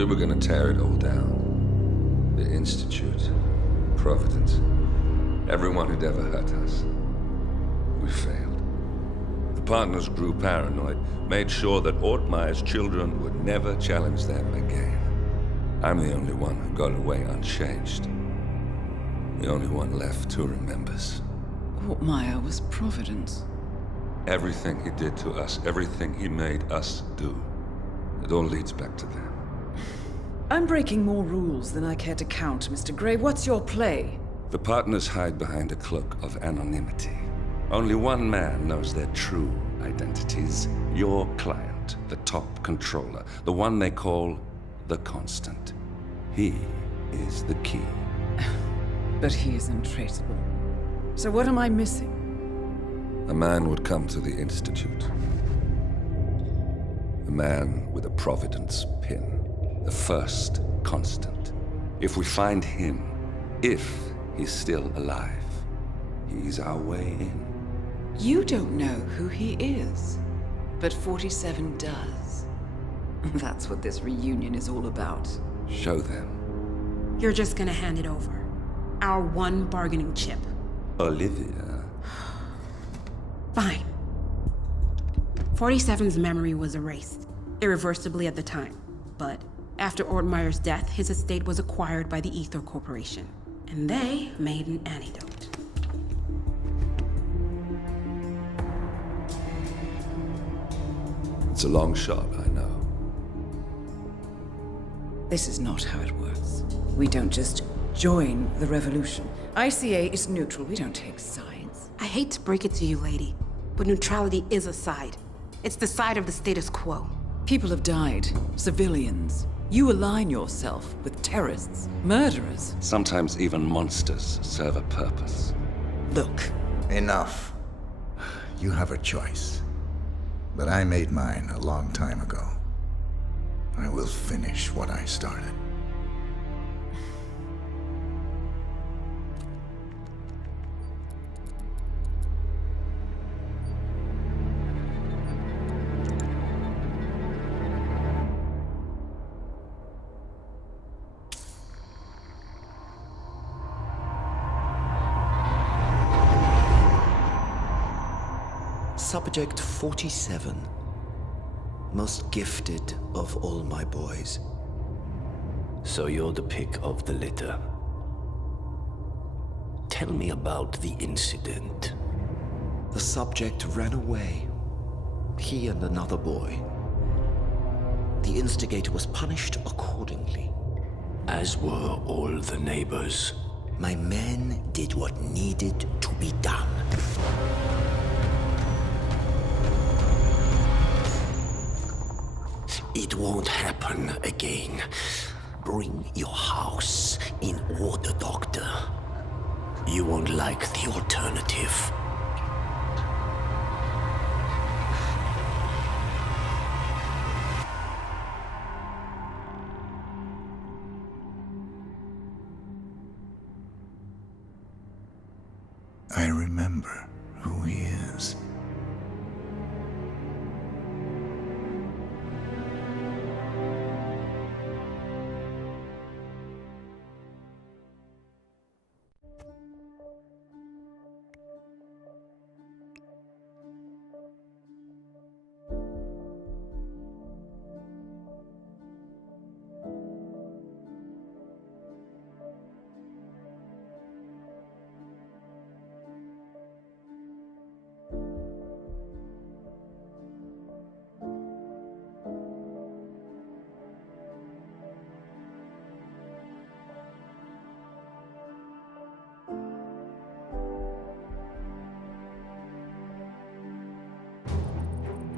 We were gonna tear it all down. The Institute, Providence, everyone who'd ever hurt us. We failed. The partners grew paranoid, made sure that Ortmeyer's children would never challenge them again. I'm the only one who got away unchanged. The only one left who remembers. Ortmeyer was Providence. Everything he did to us, everything he made us do, it all leads back to them. I'm breaking more rules than I care to count, Mr. Gray. What's your play? The partners hide behind a cloak of anonymity. Only one man knows their true identities. Your client, the top controller, the one they call the Constant. He is the key. But he is untraceable. So what am I missing? A man would come to the Institute. A man with a Providence pin. The first Constant. If we find him, if he's still alive, he's our way in. You don't know who he is, but 47 does. That's what this reunion is all about. Show them. You're just gonna hand it over. Our one bargaining chip. Olivia. Fine. 47's memory was erased, irreversibly at the time. But after Ortmeyer's death, his estate was acquired by the Ether Corporation. And they made an antidote. It's a long shot, I know. This is not how it works. We don't just join the revolution. ICA is neutral. We don't take sides. I hate to break it to you, lady, but neutrality is a side. It's the side of the status quo. People have died. Civilians. You align yourself with terrorists, murderers. Sometimes even monsters serve a purpose. Look. Enough. You have a choice. But I made mine a long time ago. I will finish what I started. Subject 47. Most gifted of all my boys. So you're the pick of the litter. Tell me about the incident. The subject ran away. He and another boy. The instigator was punished accordingly. As were all the neighbors. My men did what needed to be done. It won't happen again. Bring your house in order, Doctor. You won't like the alternative. I remember who he is.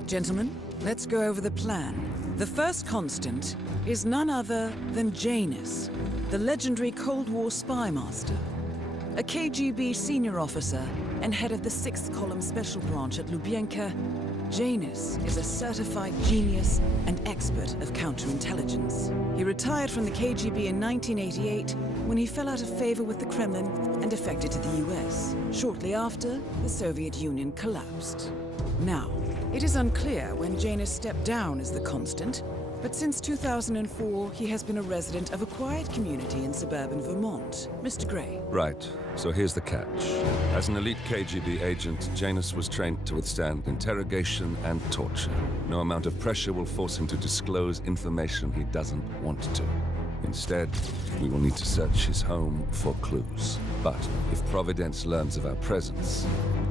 Gentlemen, let's go over the plan. The first Constant is none other than Janus, the legendary Cold War spy master. A KGB senior officer and head of the 6th Column Special Branch at Lubyanka, Janus is a certified genius and expert of counterintelligence. He retired from the KGB in 1988 when he fell out of favor with the Kremlin and defected to the US. Shortly after, the Soviet Union collapsed. Now, it is unclear when Janus stepped down as the Constant, But since 2004, he has been a resident of a quiet community in suburban Vermont. Mr. Gray. Right. So here's the catch. As an elite KGB agent, Janus was trained to withstand interrogation and torture. No amount of pressure will force him to disclose information he doesn't want to. Instead, we will need to search his home for clues. But if Providence learns of our presence,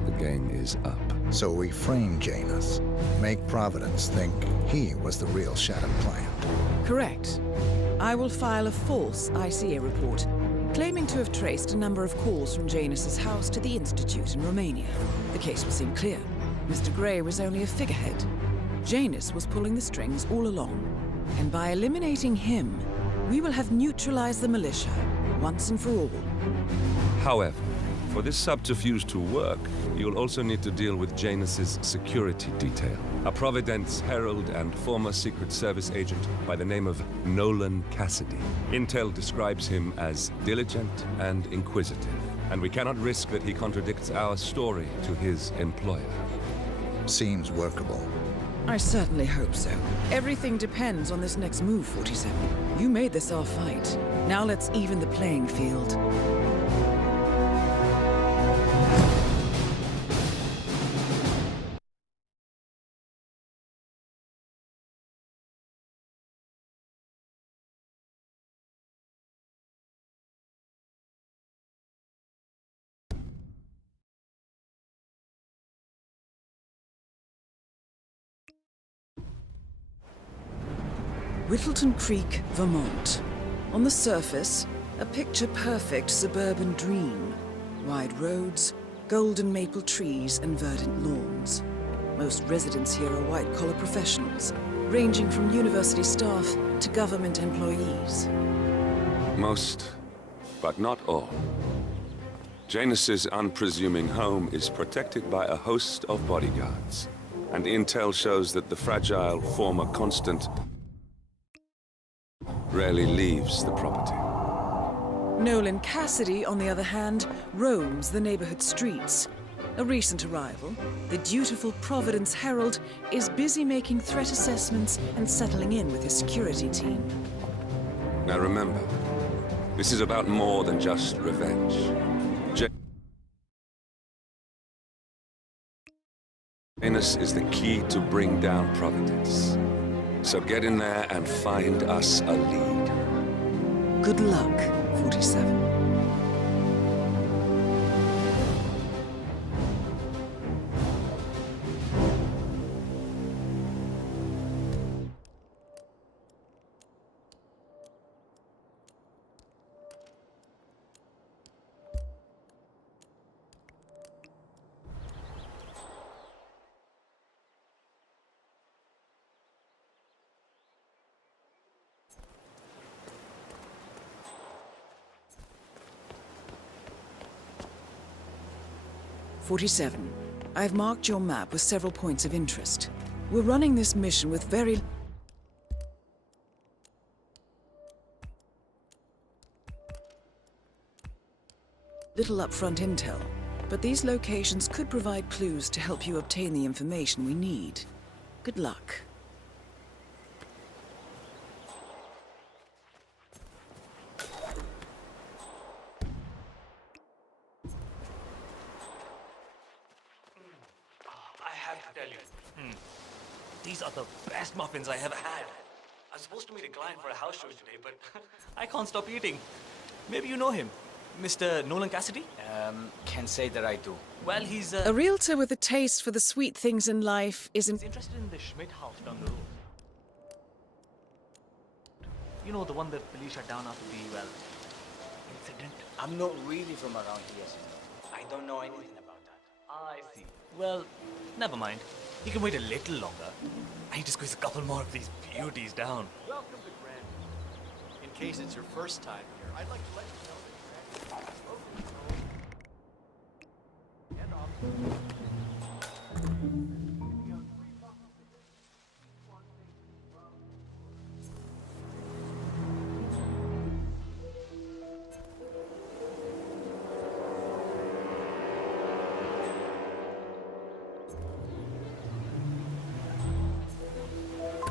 the game is up. So we frame Janus, make Providence think he was the real shattered client. Correct. I will file a false ICA report, claiming to have traced a number of calls from Janus's house to the Institute in Romania. The case will seem clear. Mr. Gray was only a figurehead. Janus was pulling the strings all along. And by eliminating him, we will have neutralized the militia, once and for all. However, for this subterfuge to work, you'll also need to deal with Janus's security detail. A Providence herald and former Secret Service agent by the name of Nolan Cassidy. Intel describes him as diligent and inquisitive, and we cannot risk that he contradicts our story to his employer. Seems workable. I certainly hope so. Everything depends on this next move, 47. You made this our fight. Now let's even the playing field. Whittleton Creek, Vermont. On the surface, a picture-perfect suburban dream. Wide roads, golden maple trees, and verdant lawns. Most residents here are white-collar professionals, ranging from university staff to government employees. Most, but not all. Janus's unpresuming home is protected by a host of bodyguards, and intel shows that the fragile former constant rarely leaves the property. Nolan Cassidy, on the other hand, roams the neighborhood streets. A recent arrival, the dutiful Providence Herald is busy making threat assessments and settling in with his security team. Now remember, this is about more than just revenge. Janus is the key to bring down Providence. So get in there and find us a lead. Good luck, 47. "47. I've marked your map with several points of interest. We're running this mission with very little upfront intel, but these locations could provide clues to help you obtain the information we need. Good luck." I have to tell you, these are the best muffins I ever had. I was supposed to meet a client for a house show today, but I can't stop eating. Maybe you know him, Mr. Nolan Cassidy? Can't say that I do. Well, he's A realtor with a taste for the sweet things in life isn't interested in the Schmidt house down the road. You know, the one that police shut down after the, well, incident? I'm not really from around here, senor. I don't know anything about that. I see. Well, never mind. You can wait a little longer. I need to squeeze a couple more of these beauties down. Welcome to Grand. In case it's your first time here, I'd like to let you know that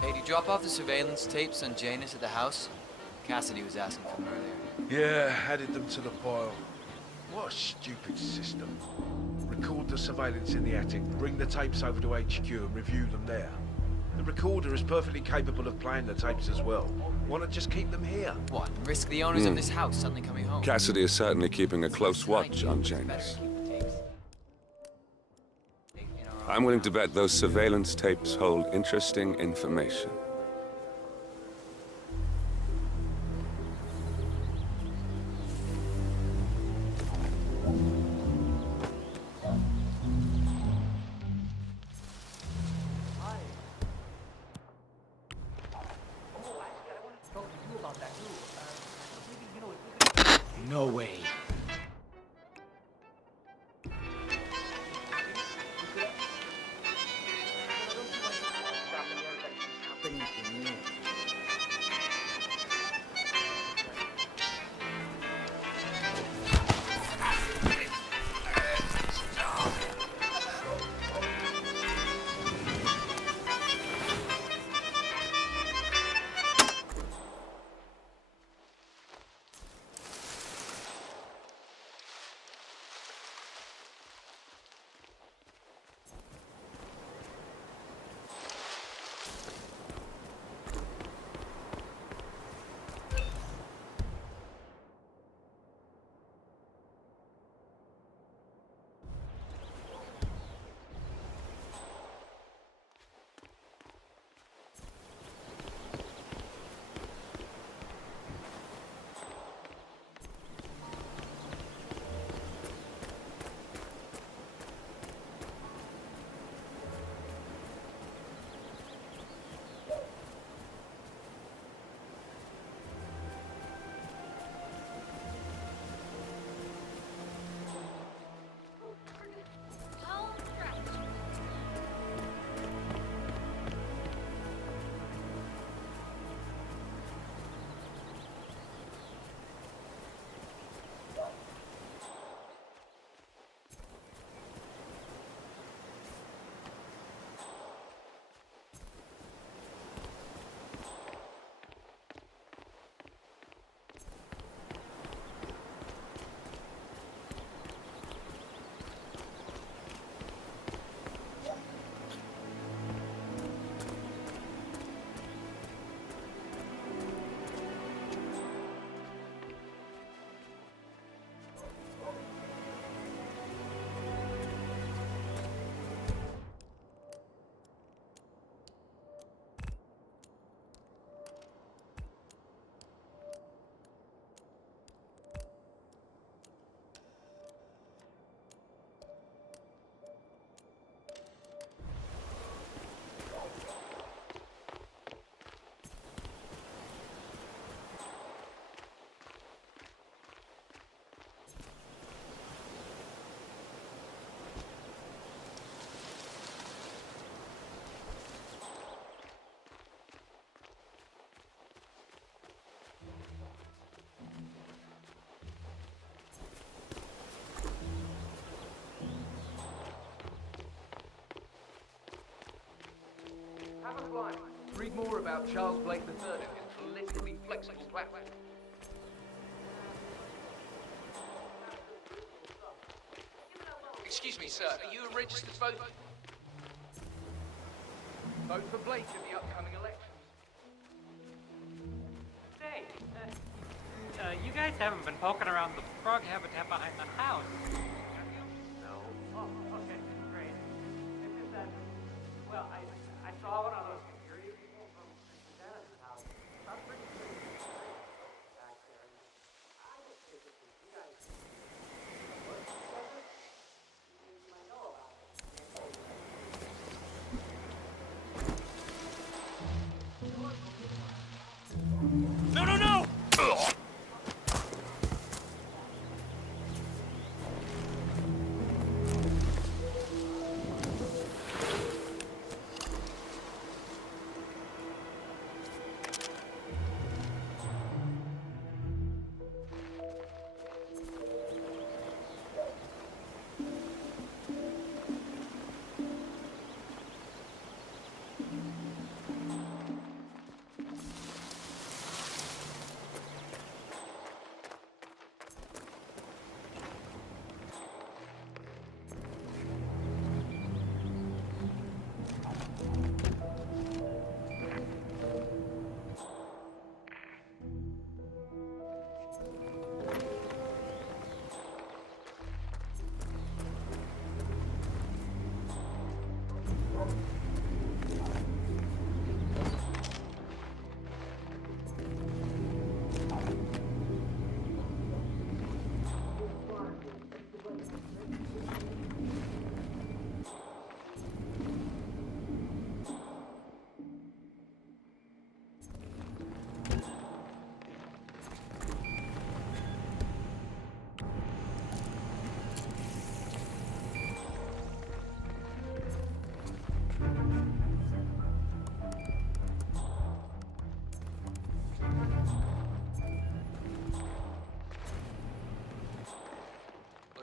Hey, did you drop off the surveillance tapes on Janus at the house? Cassidy was asking for them earlier. Yeah, added them to the pile. What a stupid system. Record the surveillance in the attic, bring the tapes over to HQ and review them there. The recorder is perfectly capable of playing the tapes as well. Why not just keep them here? What, and risk the owners of this house suddenly coming home? Cassidy is certainly keeping a close watch on Janus. I'm willing to bet those surveillance tapes hold interesting information. No way. Read more about Charles Blake III and his politically flexible platform. Excuse me, sir. Are you a registered voter? Vote for Blake in the upcoming elections. Say, you guys haven't been poking around the frog habitat behind the house. No. Oh, okay, great. It's just that, well, I saw one of those security people from Dennis's house. That's pretty crazy. Back there. I just figured if you guys work together, you might know about it. No, no, no!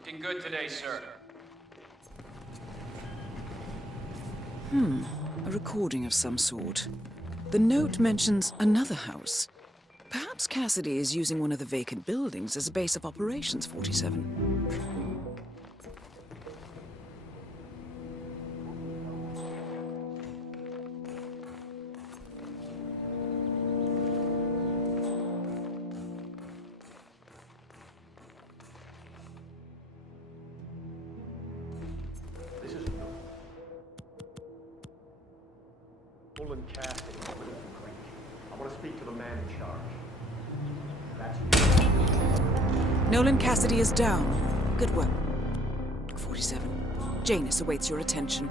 Looking good today, sir. A recording of some sort. The note mentions another house. Perhaps Cassidy is using one of the vacant buildings as a base of operations, 47. This is Nolan Cassidy, Clifton Creek. I want to speak to the man in charge. That's Nolan Cassidy is down. Good work. 47. Janus awaits your attention.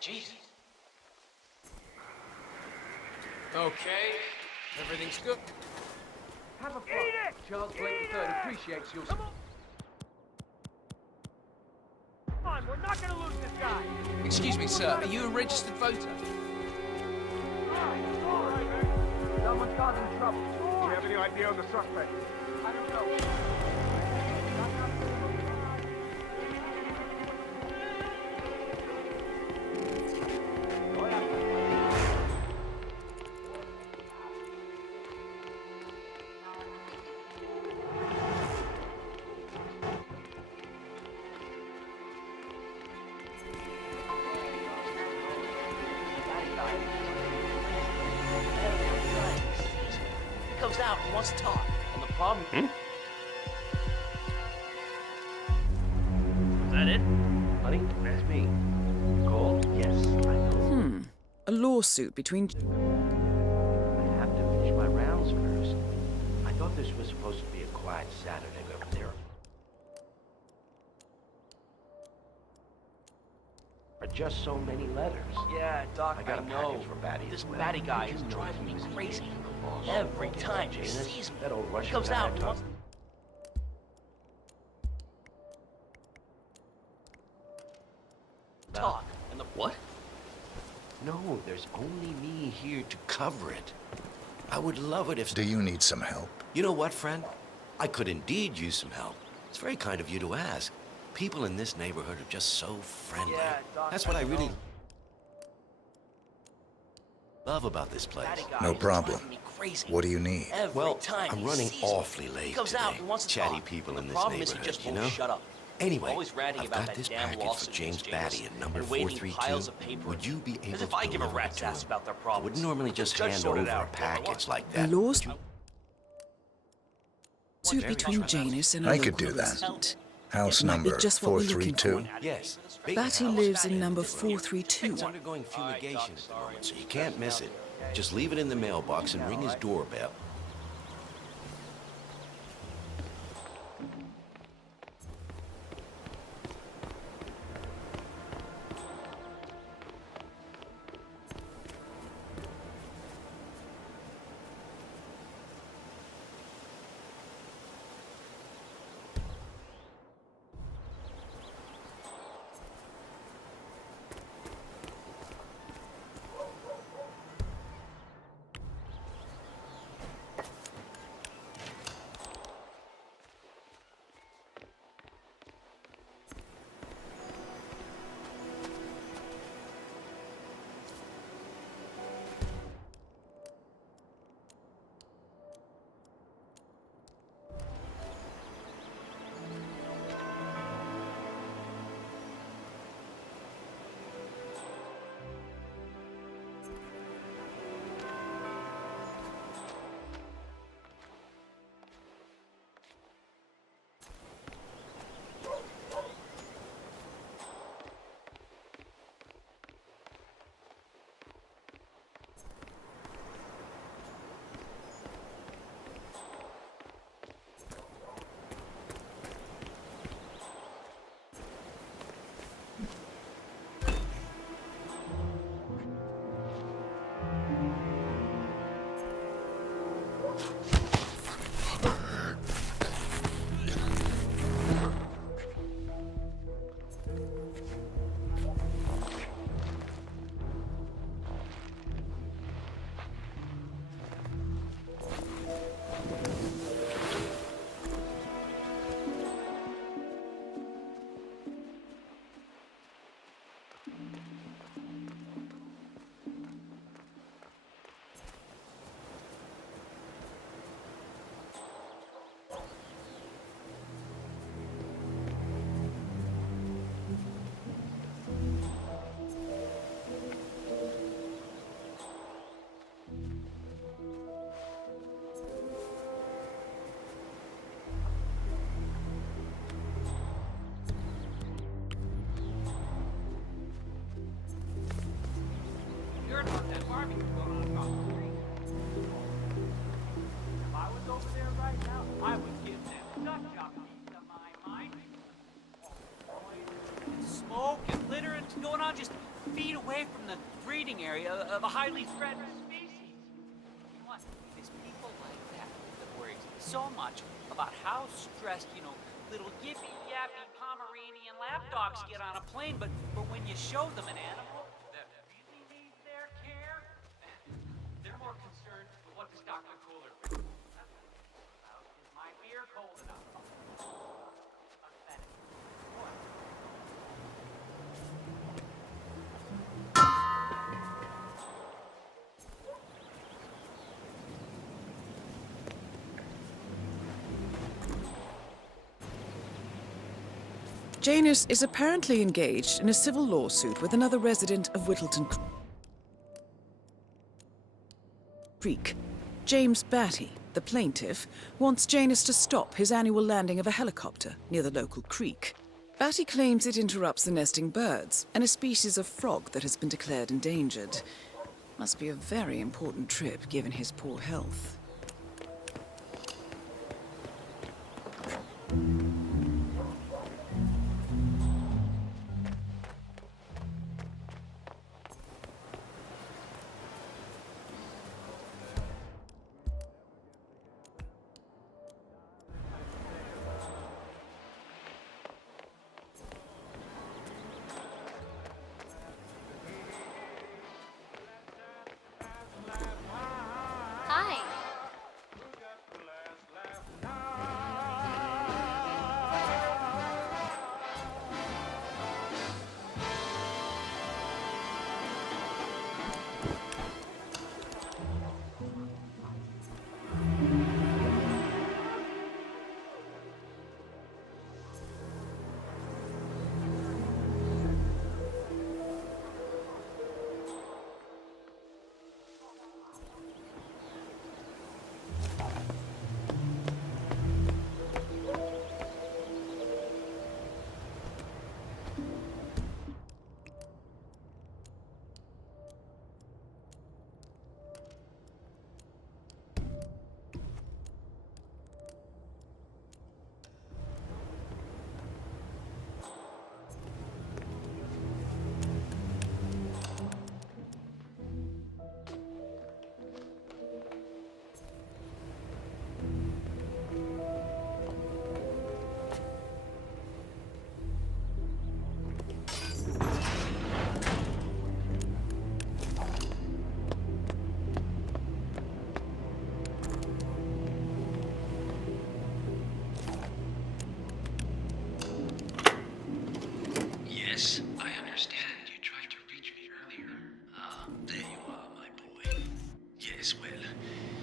Jesus. Okay, everything's good. have a fun. Charles Blake III appreciates your. Come on, we're not gonna lose this guy. Excuse me, sir. Are you a registered voter? Someone's causing trouble. Do you have any idea on the suspect? I don't know. He comes out and wants to talk. And the problem... Is that it? Honey, that's me. Cole? Yes, I know. A lawsuit between... I have to finish my rounds first. I thought this was supposed to be a quiet Saturday, but there are just so many letters. Yeah, Doc, I got a know. package for Batty. This as well. Batty guy Did is you know driving me he was crazy. boss? Every Okay, time he Janus, sees me, that old he Russian comes guy out I and talked wants... Talk. And the... What? No, there's only me here to cover it. I would love it if... Do you need some help? You know what, friend? I could indeed use some help. It's very kind of you to ask. People in this neighborhood are just so friendly. Yeah, Doc, That's what I really know. love about this place. Batty guy No is problem. driving me crazy. What do you need? Every Well, time I'm he running sees me, awfully late he comes today. out and wants to Chatty talk. people The in this problem is he neighborhood, just you won't know? shut up. Anyway, Always ranting I've about got that this damn package lawsuit for James against Batty Janus at number and waiting 432. piles of paper. Would you be able As if to I give a deliver it rat's to ass him? about their I problems. would normally just Judge hand sorted over it out. a package like A that. lawsuit Very between traumatizing. Janus and a I could local do that. resident. House It might be number just what we're looking 432. Yes. big Batty house. lives in number 432. It's undergoing fumigation at the moment, so you can't miss it. Just leave it in the mailbox and ring his doorbell. Heard about that barbecue going on across the street. If I was over there right now, I would give them such a piece of my mind. Smoke and litter and going on just feet away from the breeding area of a highly threatened species. You know what? It's people like that that worries so much about how stressed, little yippy-yappy Pomeranian lapdogs get on a plane, but when you show them an animal that really needs their care, they're more concerned with what the stock the cooler brings. Is my beer cold enough? Pathetic. What? Janus is apparently engaged in a civil lawsuit with another resident of Whittleton Creek. James Batty, the plaintiff, wants Janus to stop his annual landing of a helicopter near the local creek. Batty claims it interrupts the nesting birds and a species of frog that has been declared endangered. Must be a very important trip given his poor health. Hi. Yes, I understand. You tried to reach me earlier. Ah, there you are, my boy. Yes, well,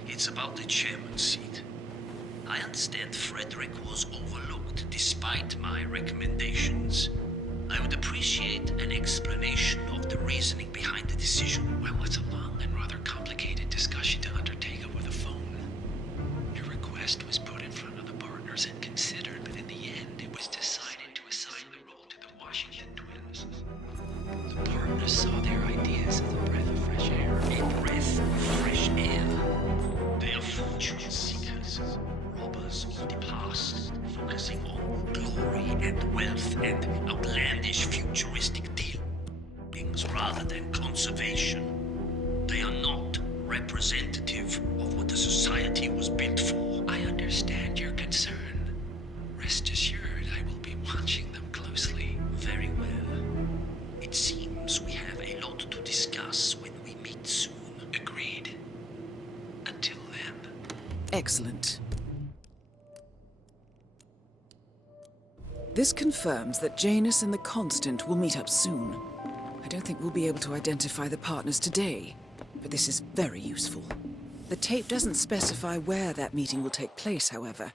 it's about the chairman's seat. I understand Frederick was overlooked despite my recommendations. I would appreciate an explanation of the reasoning behind the decision. Well, it's a long and rather complicated discussion to undertake over the phone. Your request was put in front of the partners and considered, but in the end, it was decided to assign the role to the Washington twins. The partners saw their ideas as a breath of fresh air. A breath of fresh air. They are fortune seekers, robbers of the past, focusing on glory and wealth and outlandish futuristic dealings rather than conservation. They are not rebels. representative of what the society was built for. I understand your concern. Rest assured, I will be watching them closely. Very well. It seems we have a lot to discuss when we meet soon. Agreed. Until then. Excellent. This confirms that Janus and the Constant will meet up soon. I don't think we'll be able to identify the partners today, but this is very useful. The tape doesn't specify where that meeting will take place, however.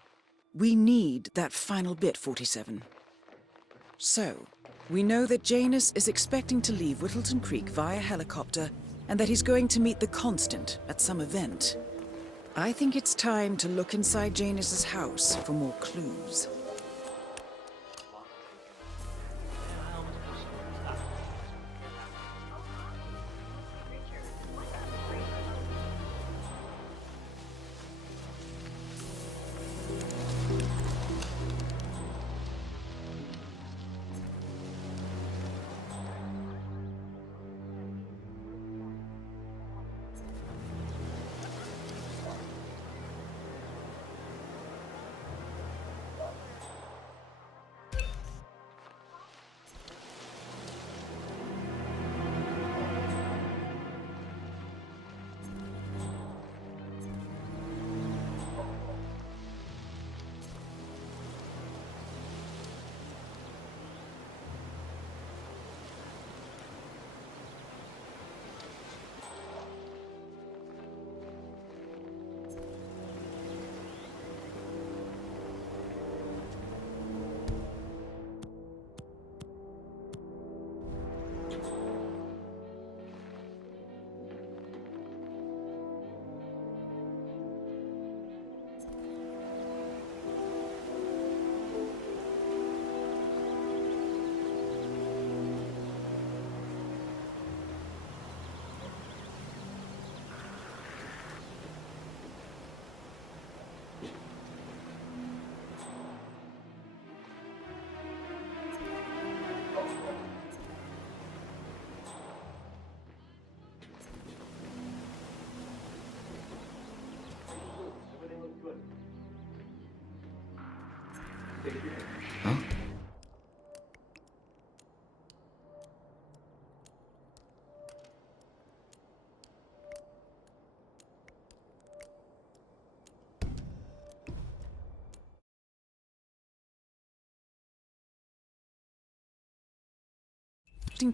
We need that final bit, 47. So, we know that Janus is expecting to leave Whittleton Creek via helicopter, and that he's going to meet the Constant at some event. I think it's time to look inside Janus's house for more clues. Huh?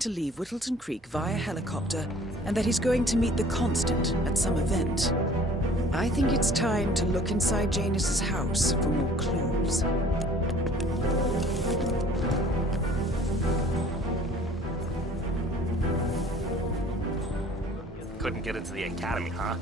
To leave Whittleton Creek via helicopter, and that he's going to meet the Constant at some event. I think it's time to look inside Janus's house for more clues. Couldn't get into the academy, huh?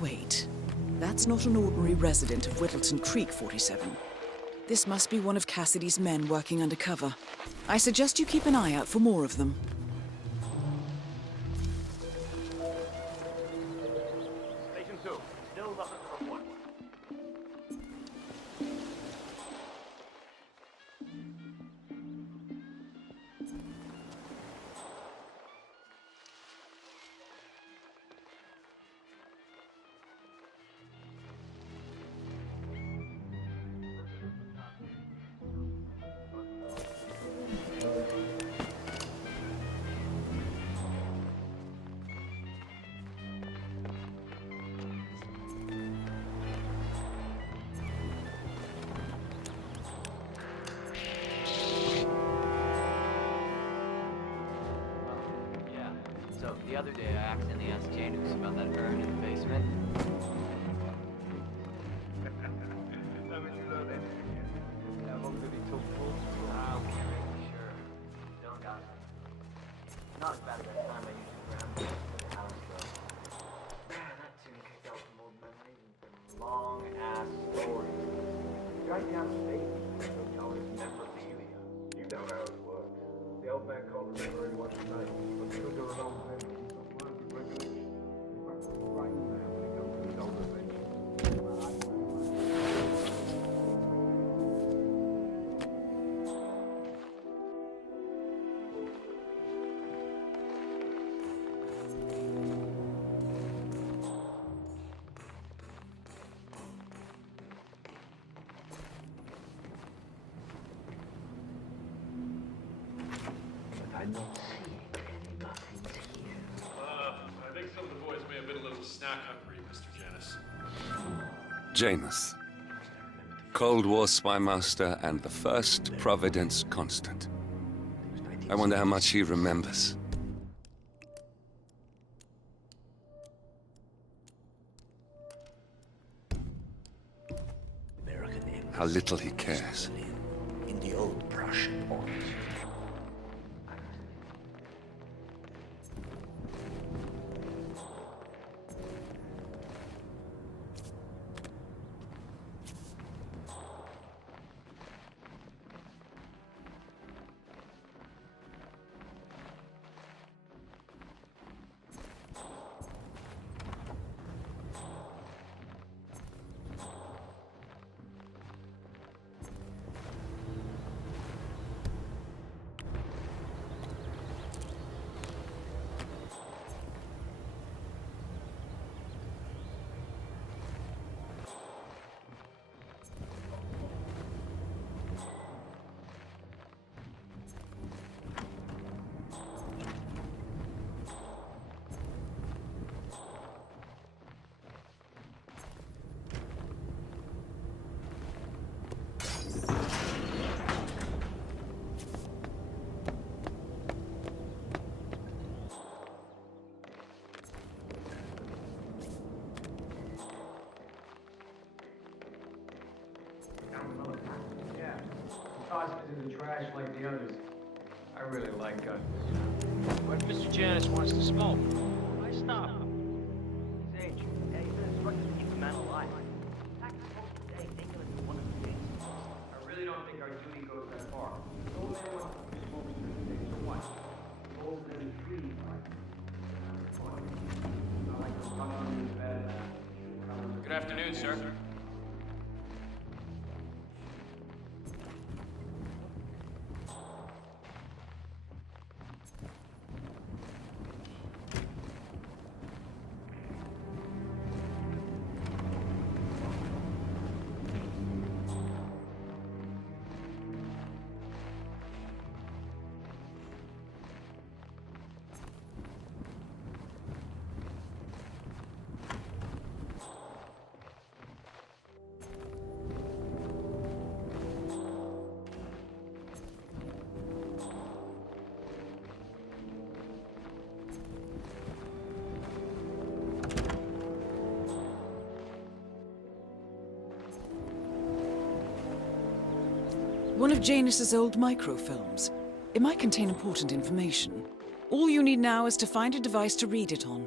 Wait, that's not an ordinary resident of Whittleton Creek, 47. This must be one of Cassidy's men working undercover. I suggest you keep an eye out for more of them. Station 2, still nothing to report. The other day, I accidentally asked Janus about that urn in the basement. Not as bad as that time I used to grab the house, though. Man, that tune kicked out some old memories and some long-ass stories. Right down the basement, so y'all memorabilia. You know how it works. The old man can't remember anyone's name, but because there are old men, he's got working recollection. In fact, right now, when it comes to his old adventures. I'm not seeing any muffins here. I think some of the boys may have been a little snack hungry, Mr. Janus. Janus. Cold War spy master and the first Providence constant. I wonder how much he remembers. How little he cares. In the old Prussian port. Yeah. Tossing it in the trash like the others. I really like guns. But Mr. Janus wants to smoke. I stop. His age. Yeah, he's been instructed to keep the man alive. Tactics most of the day, ain't gonna do one of the days. I really don't think our duty goes that far. The old man wants to smoke through so what? Old and free, right? Not like we're coming on his bed. Good afternoon, sir. One of Janus's old microfilms. It might contain important information. All you need now is to find a device to read it on.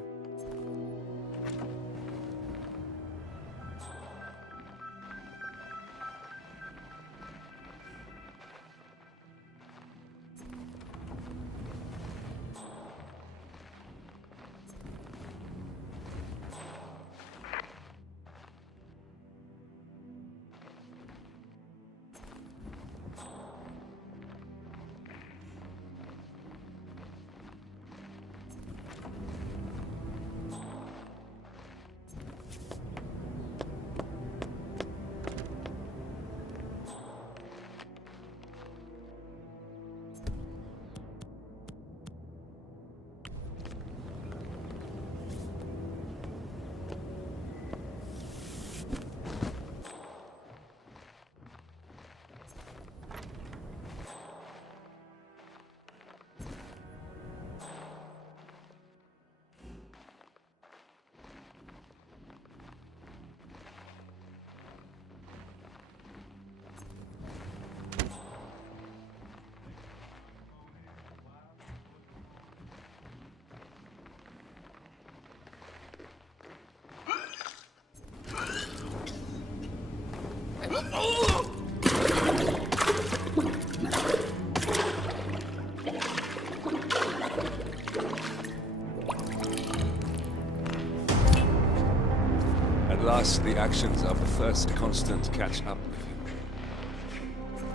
At last, the actions of the first constant catch up with him.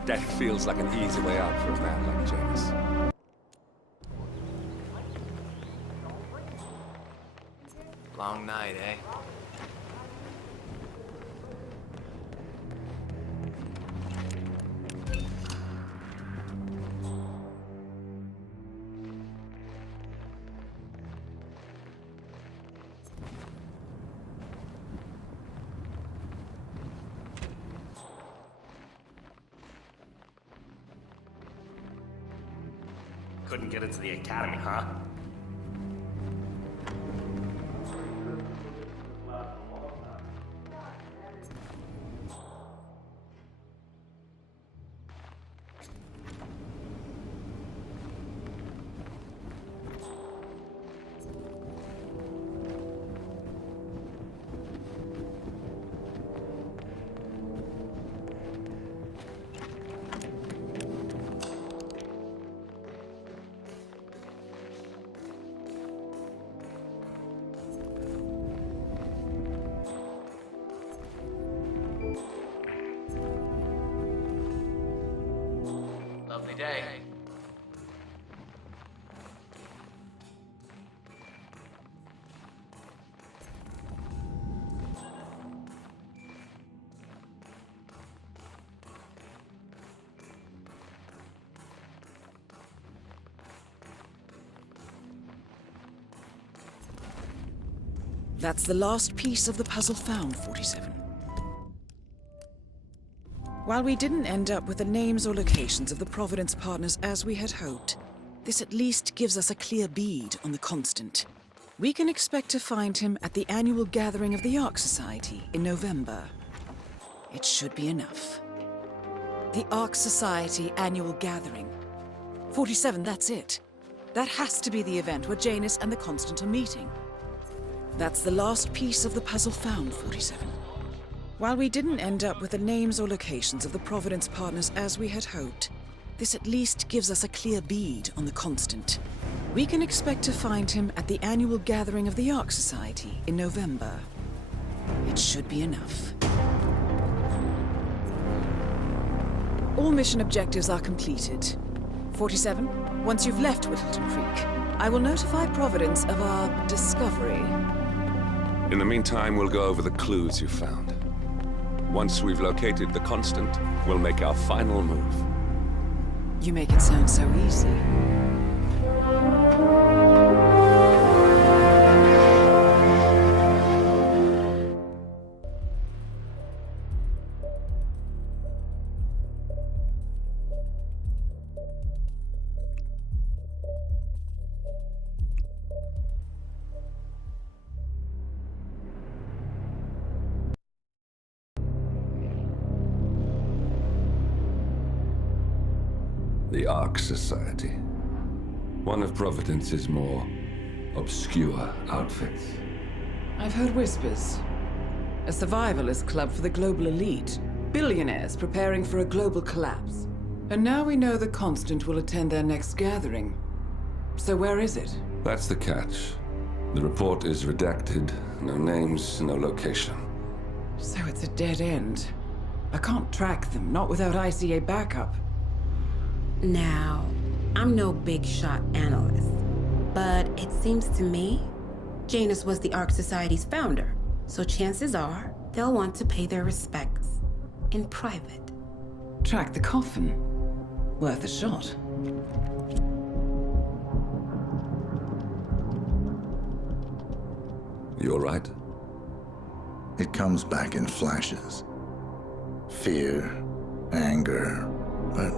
Death feels like an easy way out for a man like Janus. Long night, eh? Couldn't get into the academy, huh? Lovely day. That's the last piece of the puzzle found, 47. While we didn't end up with the names or locations of the Providence partners as we had hoped, this at least gives us a clear bead on the Constant. We can expect to find him at the annual gathering of the Ark Society in November. It should be enough. The Ark Society annual gathering. 47, that's it. That has to be the event where Janus and the Constant are meeting. That's the last piece of the puzzle found, 47. While we didn't end up with the names or locations of the Providence partners as we had hoped, this at least gives us a clear bead on the Constant. We can expect to find him at the annual gathering of the Ark Society in November. It should be enough. All mission objectives are completed. 47, once you've left Whittleton Creek, I will notify Providence of our discovery. In the meantime, we'll go over the clues you found. Once we've located the Constant, we'll make our final move. You make it sound so easy. The Ark Society. One of Providence's more obscure outfits. I've heard whispers. A survivalist club for the global elite. Billionaires preparing for a global collapse. And now we know the Constant will attend their next gathering. So where is it? That's the catch. The report is redacted. No names, no location. So it's a dead end. I can't track them, not without ICA backup. Now, I'm no big shot analyst, but it seems to me Janus was the Ark Society's founder, so chances are they'll want to pay their respects in private. Track the coffin. Worth a shot. You all right? It comes back in flashes. Fear, anger, but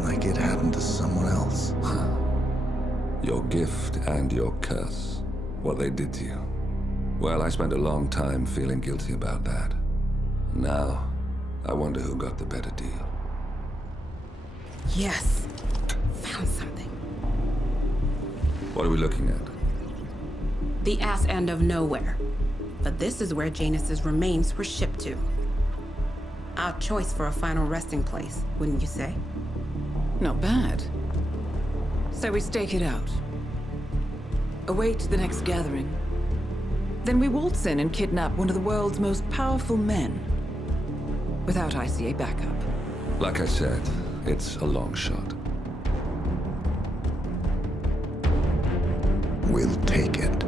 like it happened to someone else. Your gift and your curse. What they did to you. Well, I spent a long time feeling guilty about that. Now, I wonder who got the better deal. Yes. Found something. What are we looking at? The ass end of nowhere. But this is where Janus's remains were shipped to. Odd choice for a final resting place, wouldn't you say? Not bad. So we stake it out. Await the next gathering. Then we waltz in and kidnap one of the world's most powerful men. Without ICA backup. Like I said, it's a long shot. We'll take it.